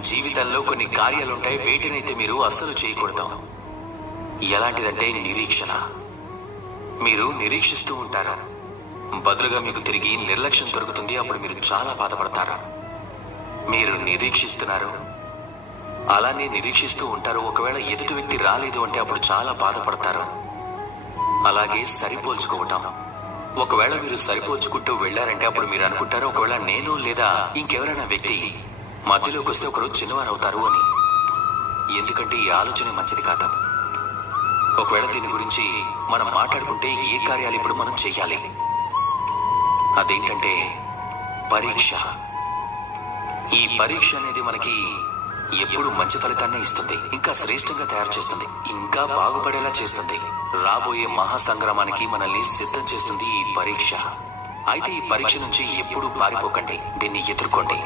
జీవితంలో కొన్ని కార్యాలుంటాయి, వేటినైతే మీరు అస్సలు చేయకూడదు. ఎలాంటిదంటే నిరీక్షణ. మీరు నిరీక్షిస్తూ ఉంటారు, బదులుగా మీకు తిరిగి నిర్లక్ష్యం దొరుకుతుంది. అప్పుడు మీరు చాలా బాధపడతారు. మీరు నిరీక్షిస్తున్నారు, అలానే నిరీక్షిస్తూ ఉంటారు. ఒకవేళ ఎదుటి వ్యక్తి రాలేదు అంటే అప్పుడు చాలా బాధపడతారు. అలాగే సరిపోల్చుకోవటం. ఒకవేళ మీరు సరిపోల్చుకుంటూ వెళ్లారంటే అప్పుడు మీరు అనుకుంటారు, ఒకవేళ నేను లేదా ఇంకెవరైనా వ్యక్తి మధ్యలోకి వస్తే ఒకరోజు చిన్నవారు అవుతారు అని. ఎందుకంటే ఈ ఆలోచన మంచిది కాదు. ఒకవేళ దీని గురించి మనం మాట్లాడుకుంటే ఏ కార్యాలు ఇప్పుడు మనం చెయ్యాలి, అదేంటంటే పరీక్ష. ఈ పరీక్ష అనేది మనకి ఎప్పుడు మంచి ఫలితాన్ని ఇస్తుంది, ఇంకా శ్రేష్టంగా తయారు చేస్తుంది, ఇంకా బాగుపడేలా చేస్తుంది. రాబోయే మహాసంగ్రామానికి మనల్ని సిద్ధం చేస్తుంది ఈ పరీక్ష. అయితే ఈ పరీక్ష నుంచి ఎప్పుడూ పారిపోకండి, దీన్ని ఎదుర్కోండి.